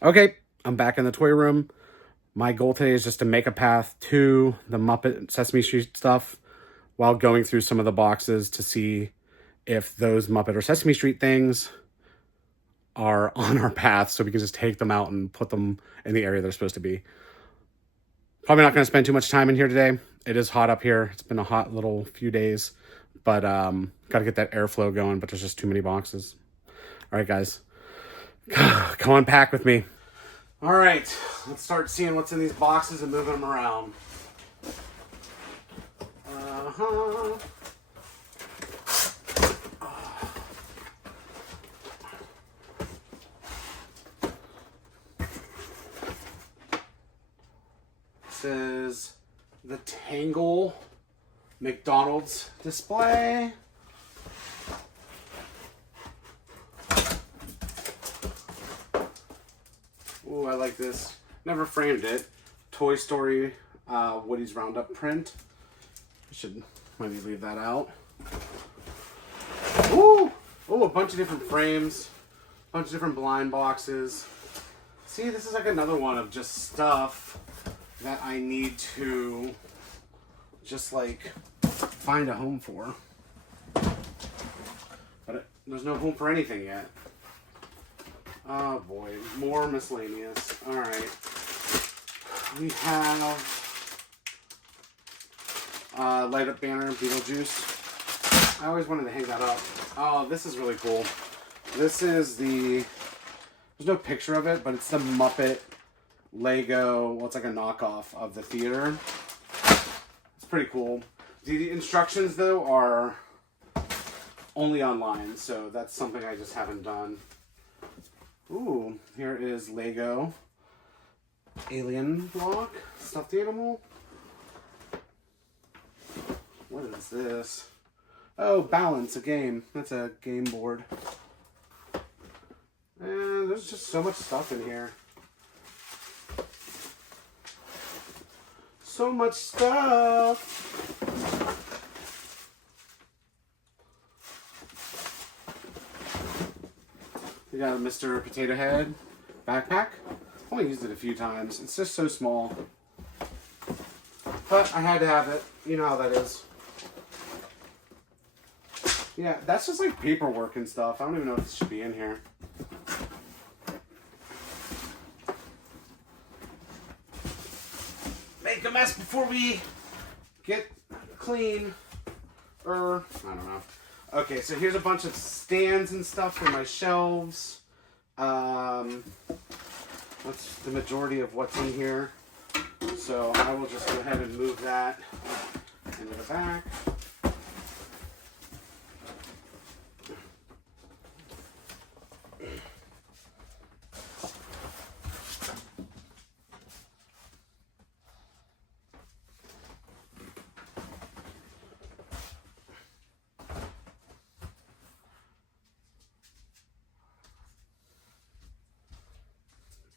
Okay, I'm back in the toy room. My goal today is just to make a path to the Muppet and Sesame Street stuff while going through some of the boxes to see if those Muppet or Sesame Street things are on our path so we can just take them out and put them in the area they're supposed to be. Probably not going to spend too much time in here today. It is hot up here. It's been a hot little few days, but got to get that airflow going, but there's just too many boxes. All right, guys, come unpack with me. All right, let's start seeing what's in these boxes and moving them around. This is the Tangle McDonald's display. Ooh, I like this. Never framed it. Toy Story Woody's Roundup print. I should maybe leave that out. Ooh! Oh, a bunch of different frames. A bunch of different blind boxes. See, this is like another one of just stuff that I need to just like find a home for. But there's no home for anything yet. Oh boy, more miscellaneous. Alright. We have light up banner, Beetlejuice. I always wanted to hang that up. Oh, this is really cool. This is the, there's no picture of it, but it's the Muppet Lego, well, it's like a knockoff of the theater. It's pretty cool. The instructions, though, are only online, so that's something I just haven't done. Ooh, here is Lego Alien Block, stuffed animal. What is this? Oh, Balance, a game. That's a game board. And there's just so much stuff in here. So much stuff. We got a Mr. Potato Head backpack. Only used it a few times. It's just so small. But I had to have it. You know how that is. Yeah, that's just like paperwork and stuff. I don't even know if this should be in here. Make a mess before we get clean. I don't know. Okay, so here's a bunch of stands and stuff for my shelves. That's the majority of what's in here. So I will just go ahead and move that into the back.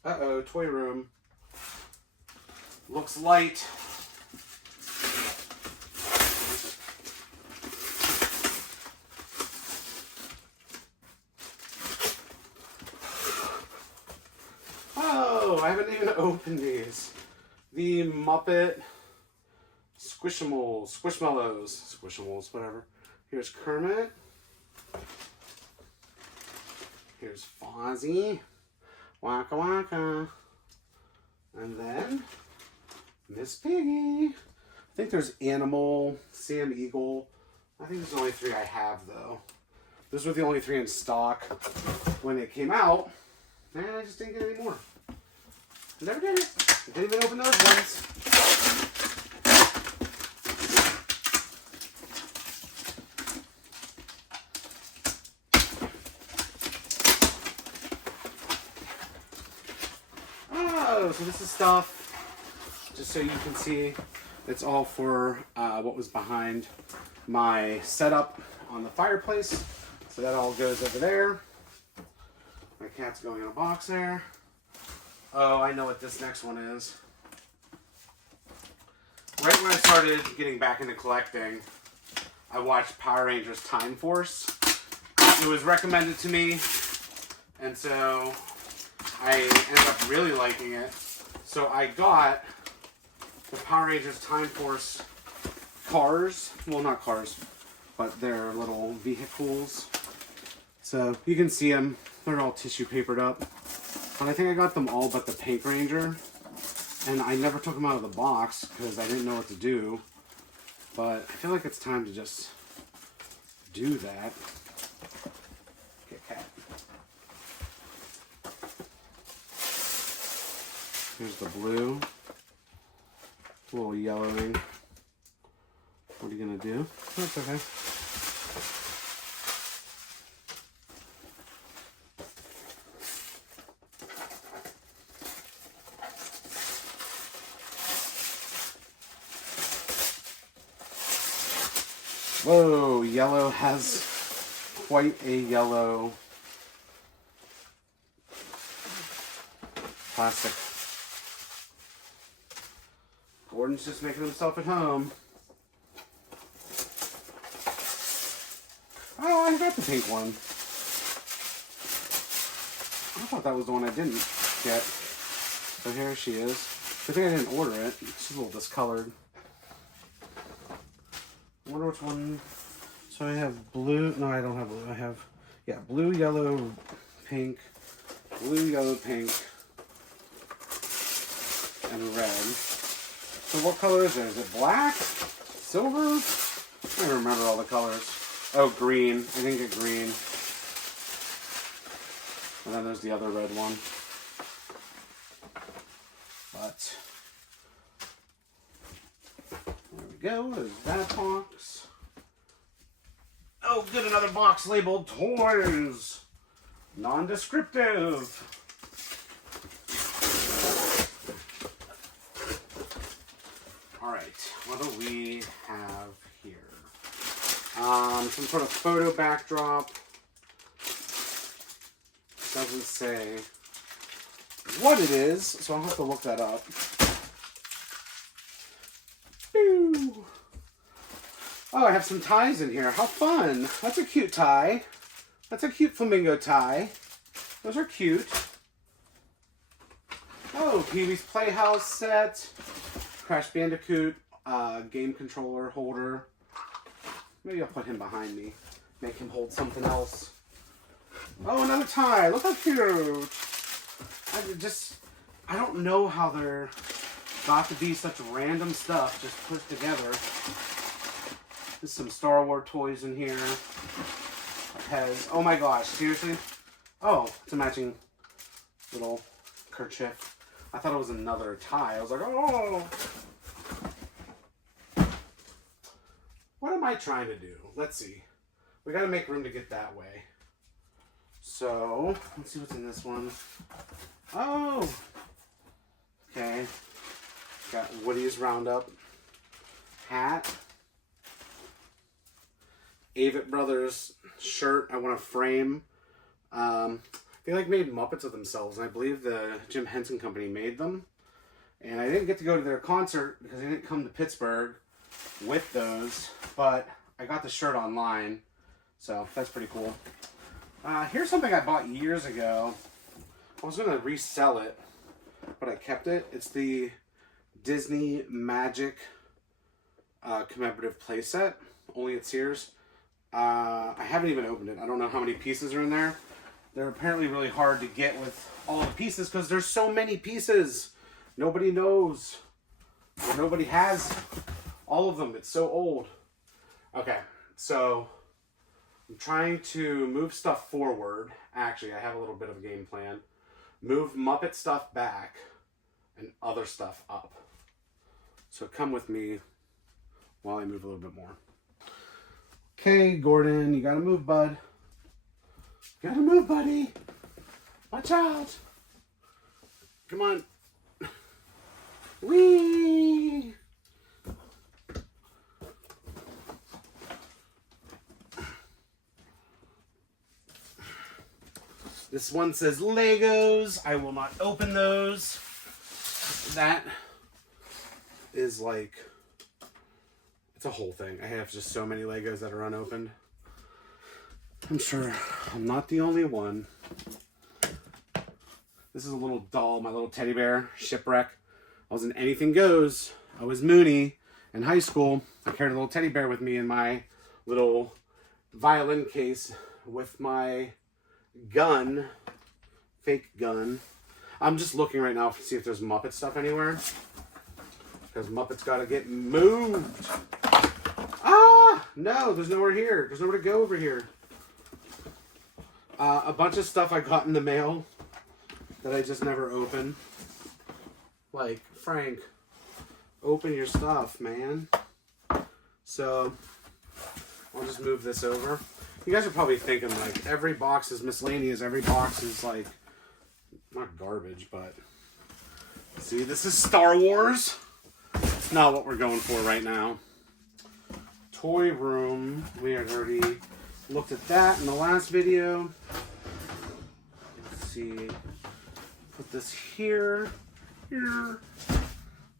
Uh-oh, toy room. Looks light. Oh, I haven't even opened these. The Muppet Squishmallows, whatever. Here's Kermit. Here's Fozzie. Waka waka. And then Miss Piggy. I think there's Animal, Sam Eagle. I think there's the only 3 I have, though. Those were the only 3 in stock when it came out. And I just didn't get any more. I never did it. I didn't even open those ones. So this is stuff, just so you can see, it's all for what was behind my setup on the fireplace. So that all goes over there. My cat's going in a box there. Oh, I know what this next one is. Right when I started getting back into collecting, I watched Power Rangers Time Force. It was recommended to me, and so I ended up really liking it. So I got the Power Rangers Time Force cars. Well, not cars, but they're little vehicles. So you can see them. They're all tissue papered up. But I think I got them all but the Pink Ranger. And I never took them out of the box because I didn't know what to do. But I feel like it's time to just do that. Get cat. Here's the blue. A little yellowing. What are you gonna do? That's okay. Whoa, yellow has quite a yellow plastic. Gordon's just making himself at home. Oh, I got the pink one. I thought that was the one I didn't get. So here she is. I think I didn't order it. She's a little discolored. I wonder which one. So I have blue. No, I don't have blue. I have, yeah, blue, yellow, pink, blue, yellow, pink, and red. So what color is it? Is it black? Silver? I don't remember all the colors. Oh, green. I didn't get green. And then there's the other red one. But there we go. There's that box. Oh, good, another box labeled toys. Non-descriptive. All right, what do we have here? Some sort of photo backdrop. Doesn't say what it is, so I'll have to look that up. Boo. Oh, I have some ties in here. How fun. That's a cute tie. That's a cute flamingo tie. Those are cute. Oh, Pee-wee's Playhouse set. Crash Bandicoot game controller holder. Maybe I'll put him behind me. Make him hold something else. Oh, another tie. Look how cute. I don't know how they're got to be such random stuff just put together. There's some Star Wars toys in here. It has, oh my gosh, seriously? Oh, it's a matching little kerchief. I thought it was another tie. I was like, oh. What am I trying to do? Let's see. We gotta make room to get that way. So, let's see what's in this one. Oh! Okay. Got Woody's Roundup hat. Avett Brothers shirt I want to frame. They like made Muppets of themselves, and I believe the Jim Henson Company made them. And I didn't get to go to their concert because they didn't come to Pittsburgh with those, but I got the shirt online, so that's pretty cool. Here's something I bought years ago. I was going to resell it, but I kept it. It's the Disney Magic commemorative playset, only at Sears. I haven't even opened it. I don't know how many pieces are in there. They're apparently really hard to get with all the pieces because there's so many pieces. Nobody knows. Or nobody has all of them. It's so old. Okay, so I'm trying to move stuff forward. Actually, I have a little bit of a game plan. Move Muppet stuff back and other stuff up. So come with me while I move a little bit more. Okay, Gordon, you gotta move, bud. You gotta move, buddy. Watch out. Come on. Whee! This one says Legos. I will not open those. That is like, it's a whole thing. I have just so many Legos that are unopened. I'm sure I'm not the only one. This is a little doll, my little teddy bear, Shipwreck. I was in Anything Goes. I was Mooney in high school. I carried a little teddy bear with me in my little violin case with my gun, fake gun. I'm just looking right now to see if there's Muppet stuff anywhere. Because Muppets gotta get moved. Ah! No, there's nowhere here. There's nowhere to go over here. A bunch of stuff I got in the mail that I just never opened. Like, Frank, open your stuff, man. So, I'll just move this over. You guys are probably thinking, like, every box is miscellaneous. Every box is, like, not garbage, but... See, this is Star Wars. It's not what we're going for right now. Toy room. We had already looked at that in the last video. Let's see. Put this here. Here.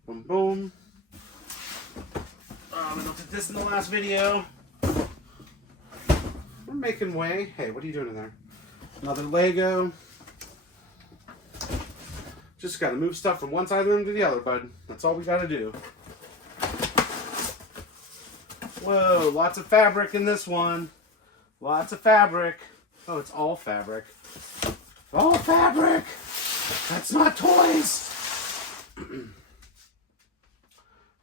Boom, boom. We looked at this in the last video. We're making way. Hey, what are you doing in there? Another Lego. Just gotta move stuff from one side of the room to the other, bud. That's all we gotta do. Whoa, lots of fabric in this one. Lots of fabric. Oh, it's all fabric. All fabric! That's not toys!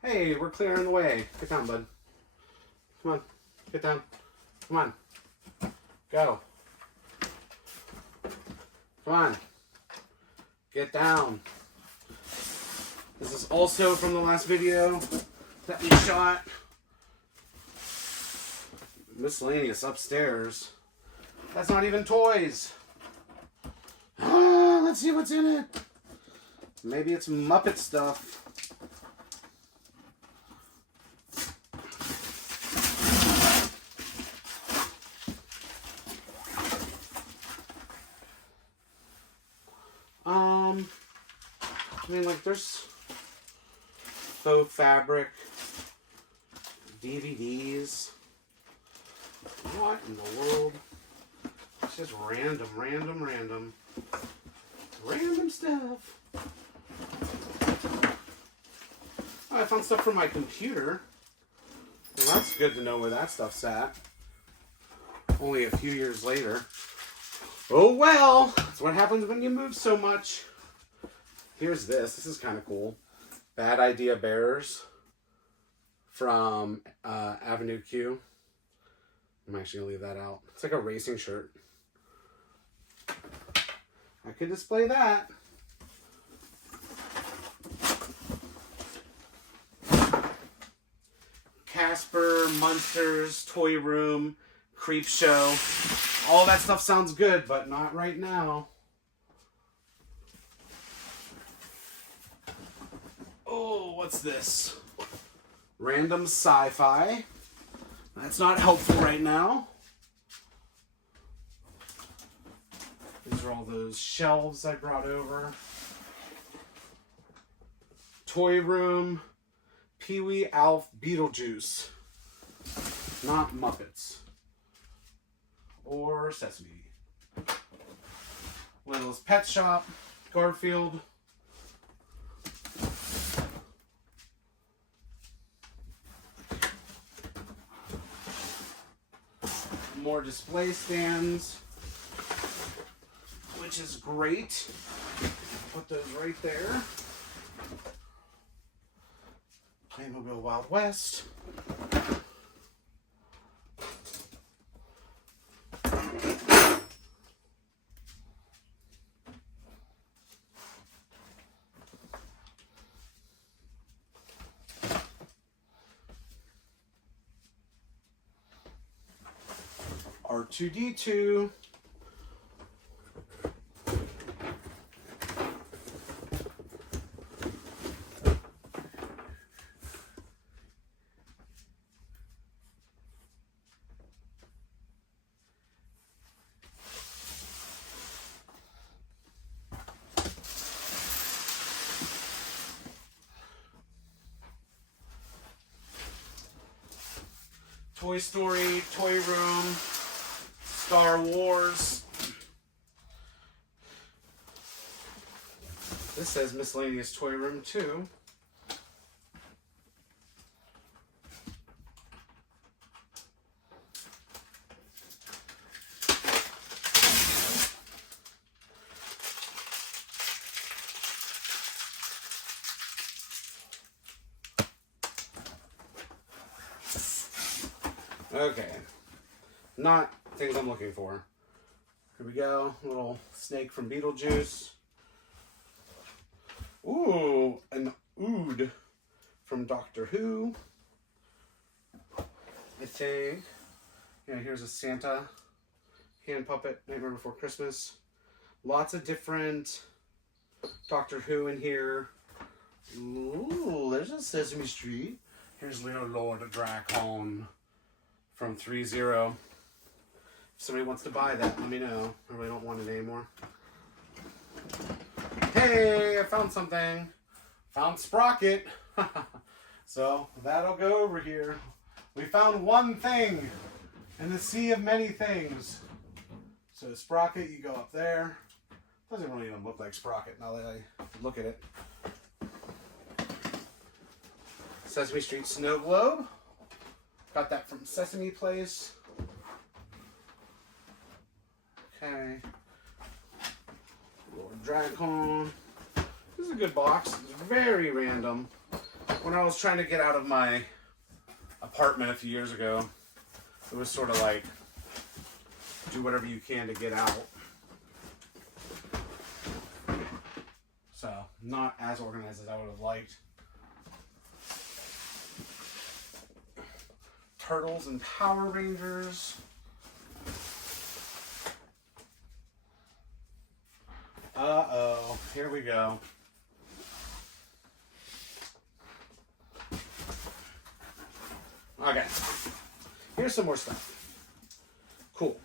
Hey, we're clearing the way. Get down, bud. Come on. Get down. Come on. Go. Come on. Get down. This is also from the last video that we shot. Miscellaneous upstairs. That's not even toys. Let's see what's in it. Maybe it's Muppet stuff. I mean, like, there's faux fabric, DVDs. What in the world? It's just random stuff. Oh, I found stuff from my computer. Well, that's good to know where that stuff's at. Only a few years later. Oh well, that's what happens when you move so much. Here's this. This is kind of cool. Bad Idea Bears from Avenue Q. I'm actually going to leave that out. It's like a racing shirt. I could display that. Casper, Munsters, Toy Room, Creep Show. All that stuff sounds good, but not right now. Oh, what's this? Random sci-fi. That's not helpful right now. These are all those shelves I brought over. Toy Room, Pee-wee, Alf, Beetlejuice. Not Muppets. Or Sesame. Littlest Pet Shop, Garfield. More display stands, which is great. Put those right there. Playmobil Wild West. R2-D2. Toy Story, Toy Room, Star Wars. This says miscellaneous toy room too. Okay, not things I'm looking for. Here we go, little snake from Beetlejuice. Ooh, an ood from Doctor Who. I think. Yeah, here's a Santa hand puppet, Nightmare Before Christmas. Lots of different Doctor Who in here. Ooh, there's a Sesame Street. Here's Little Lord Dracon from 3-0. If somebody wants to buy that, let me know. I really don't want it anymore. Hey, I found something. Found Sprocket. So that'll go over here. We found one thing in the sea of many things. So Sprocket, you go up there. Doesn't really even look like Sprocket now that I look at it. Sesame Street Snow Globe. Got that from Sesame Place. Okay. Lord Dracon. This is a good box. It's very random. When I was trying to get out of my apartment a few years ago, it was sort of like, do whatever you can to get out. So, not as organized as I would have liked. Turtles and Power Rangers. Uh-oh, here we go. Okay, here's some more stuff. Cool.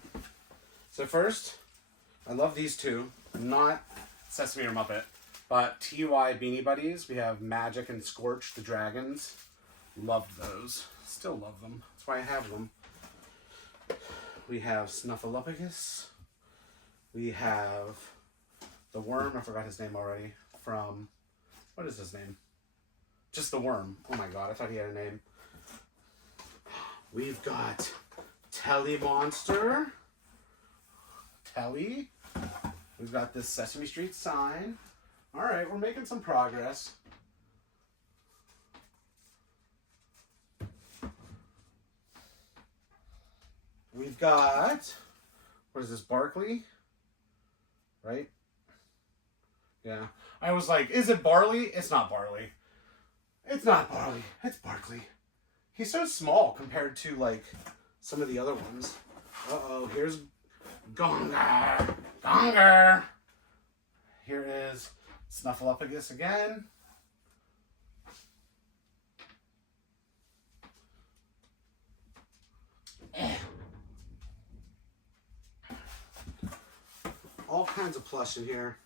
So first, I love these two. Not Sesame or Muppet, but TY Beanie Buddies. We have Magic and Scorch, the dragons. Loved those. Still love them. That's why I have them. We have Snuffleupagus. We have the worm. I forgot his name already. From, what is his name? Just the worm. Oh my god, I thought he had a name. We've got Telly Monster. Telly. We've got this Sesame Street sign. Alright, we're making some progress. We've got, what is this, Barkley? Right? Yeah. I was like, is it Barley? It's not Barley. It's not Barley. It's Barkley. He's so small compared to, like, some of the other ones. Uh-oh, here's Gonger. Gonger! Here is Snuffleupagus again. All kinds of plush in here.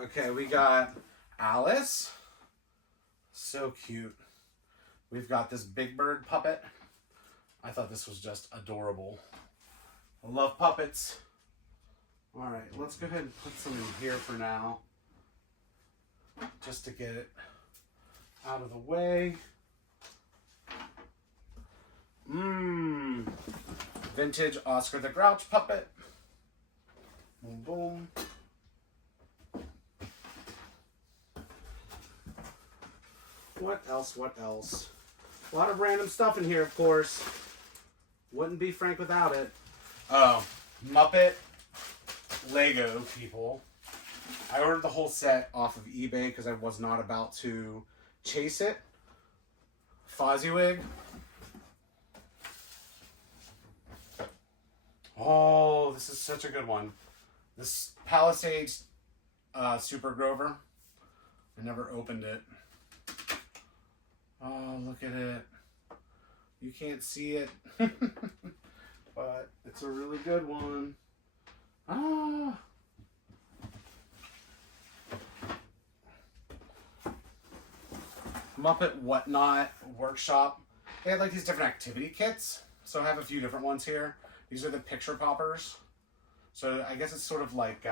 Okay, we got Alice. So cute. We've got this Big Bird puppet. I thought this was just adorable. I love puppets. Alright, let's go ahead and put some in here for now. Just to get it out of the way. Vintage Oscar the Grouch puppet. Boom, boom. What else? What else? A lot of random stuff in here, of course. Wouldn't be Frank without it. Oh, Muppet Lego people. I ordered the whole set off of eBay because I was not about to chase it. Fozziwig. Oh, this is such a good one. This Palisades Super Grover. I never opened it. Oh, look at it. You can't see it. But it's a really good one. Ah. Muppet Whatnot Workshop. They had like these different activity kits. So I have a few different ones here. These are the picture poppers. So I guess it's sort of like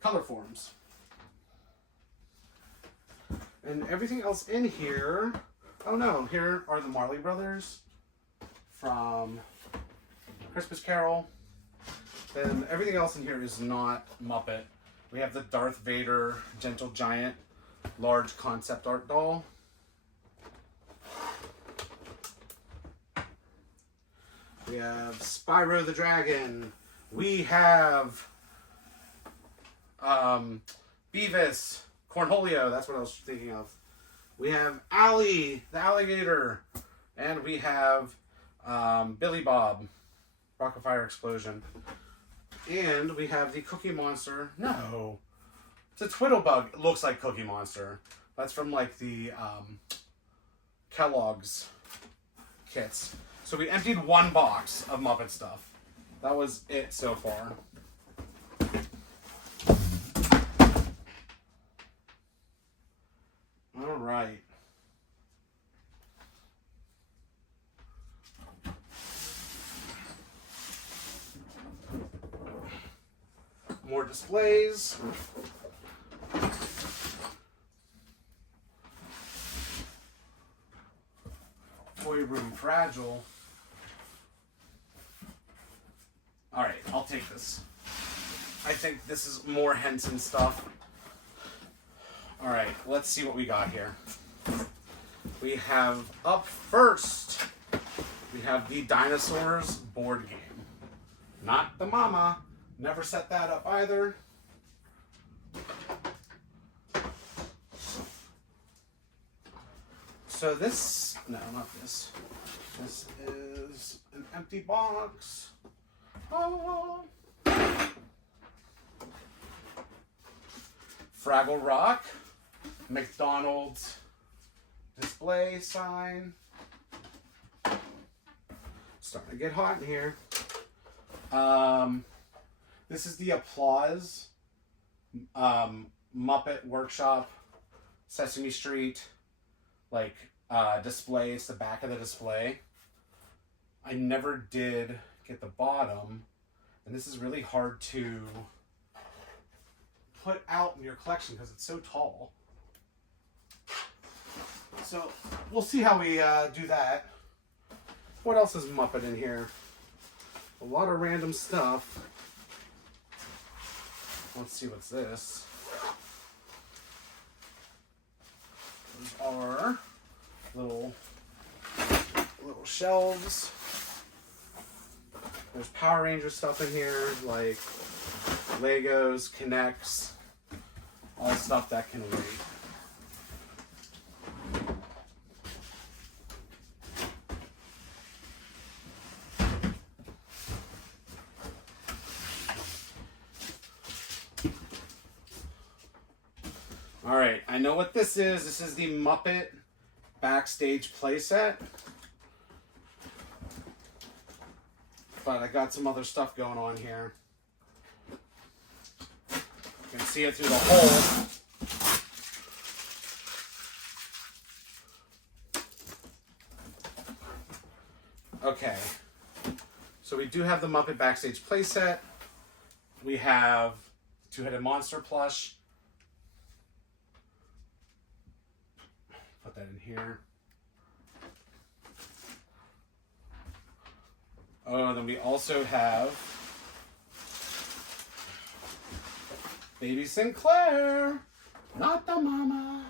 color forms. And everything else in here, oh no, here are the Marley Brothers from Christmas Carol. Then everything else in here is not Muppet. We have the Darth Vader Gentle Giant large concept art doll. We have Spyro the Dragon. We have Beavis, Cornholio, that's what I was thinking of. We have Allie, the alligator. And we have Billy Bob, Rocket Fire Explosion. And we have the Cookie Monster. No, it's a Twiddlebug. It looks like Cookie Monster. That's from like the Kellogg's kits. So we emptied one box of Muppet stuff. That was it so far. All right. More displays. Toy room Fraggle. All right, I'll take this. I think this is more Henson stuff. All right, let's see what we got here. We have up first, we have the Dinosaurs board game. Not the mama. Never set that up either. So this, no, not this. This is an empty box. Oh. Fraggle Rock, McDonald's display sign. Starting to get hot in here. This is the Applause Muppet Workshop Sesame Street like display. It's the back of the display. I never did get the bottom, and this is really hard to put out in your collection because it's so tall. So we'll see how we do that. What else is Muppet in here? A lot of random stuff. Let's see what's this. Those are little shelves. There's Power Ranger stuff in here, like Legos, Connects, all stuff that can wait. All right, I know what this is. This is the Muppet Backstage playset. But I got some other stuff going on here. You can see it through the hole. Okay, so we do have the Muppet Backstage playset. We have two-headed monster plush. Put that in here. Oh, then we also have Baby Sinclair, not the mama.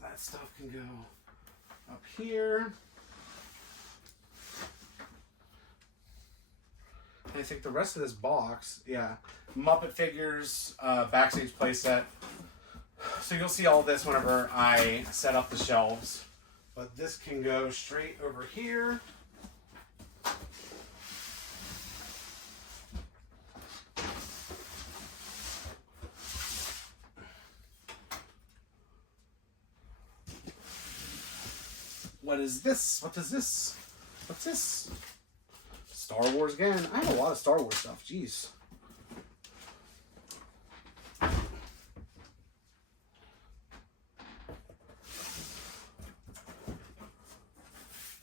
That stuff can go up here. And I think the rest of this box, yeah, Muppet figures, backstage playset. So you'll see all this whenever I set up the shelves. But this can go straight over here. What is this? What is this? What's this? Star Wars again. I have a lot of Star Wars stuff. Jeez.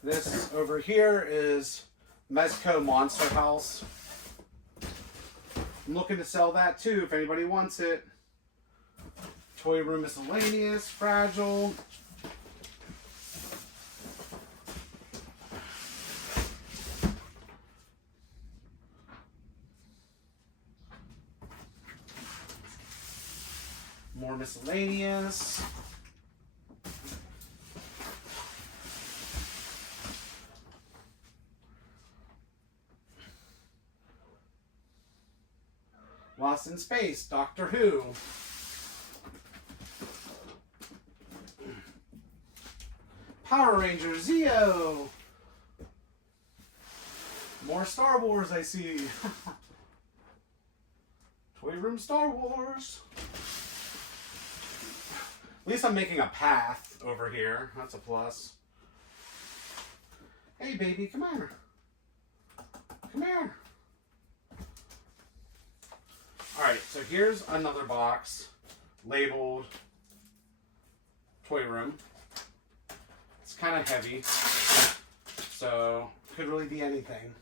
This over here is Mezco Monster House. I'm looking to sell that too if anybody wants it. Toy Room Miscellaneous, Fraggle. More miscellaneous. Lost in Space, Doctor Who. Power Rangers, Zeo. More Star Wars, I see. Toy Room Star Wars. At least I'm making a path over here. That's a plus. Hey, baby, come here. Come here. Alright, so here's another box labeled Toy Room. It's kind of heavy, so could really be anything.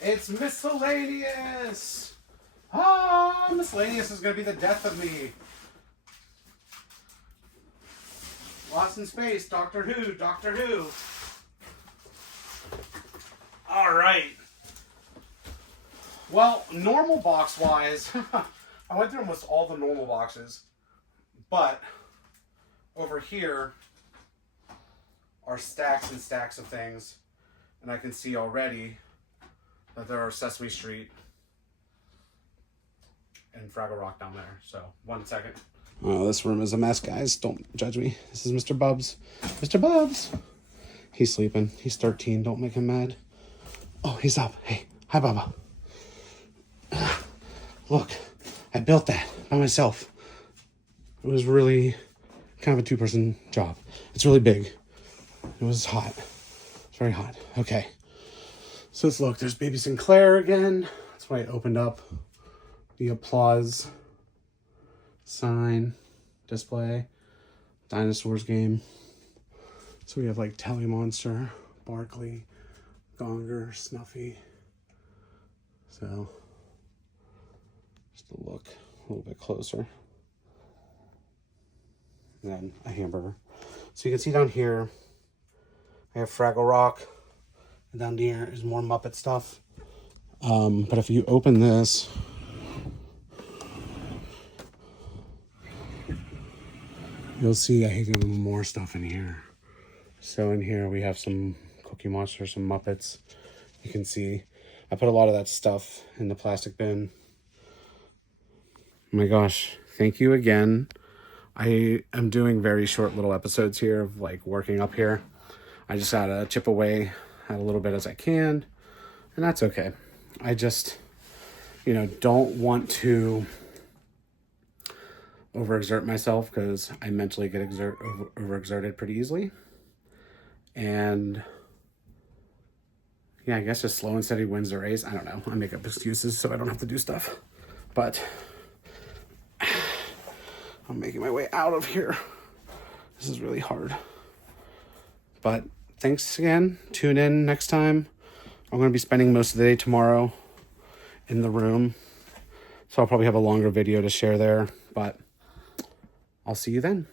It's miscellaneous! Ah, miscellaneous is going to be the death of me. Lost in Space, Doctor Who, Doctor Who. Alright. Well, normal box-wise, I went through almost all the normal boxes. But, over here are stacks and stacks of things. And I can see already that there are Sesame Street and Fraggle Rock down there. So, 1 second. Oh, this room is a mess, guys. Don't judge me. This is Mr. Bubs. Mr. Bubs! He's sleeping. He's 13. Don't make him mad. Oh, he's up. Hey, hi, Bubba. Look, I built that by myself. It was really kind of a 2-person job. It's really big. It was hot. It's very hot. Okay. So let's look. There's Baby Sinclair again. That's why I opened up the applause sign display. Dinosaurs game. So we have like Telly Monster, Barkley, Gonger, Snuffy. So just a look a little bit closer. And then a hamburger. So you can see down here I have Fraggle Rock. And down here is more Muppet stuff. But if you open this, you'll see I have even more stuff in here. So in here we have some Cookie Monster, some Muppets. You can see I put a lot of that stuff in the plastic bin. Oh my gosh, thank you again. I am doing very short little episodes here of like working up here. I just gotta chip away at a little bit as I can, and that's okay. I just, don't want to overexert myself because I mentally get overexerted pretty easily. And yeah, I guess just slow and steady wins the race. I don't know. I make up excuses so I don't have to do stuff. But I'm making my way out of here. This is really hard. But thanks again. Tune in next time. I'm going to be spending most of the day tomorrow in the room. So I'll probably have a longer video to share there. But I'll see you then.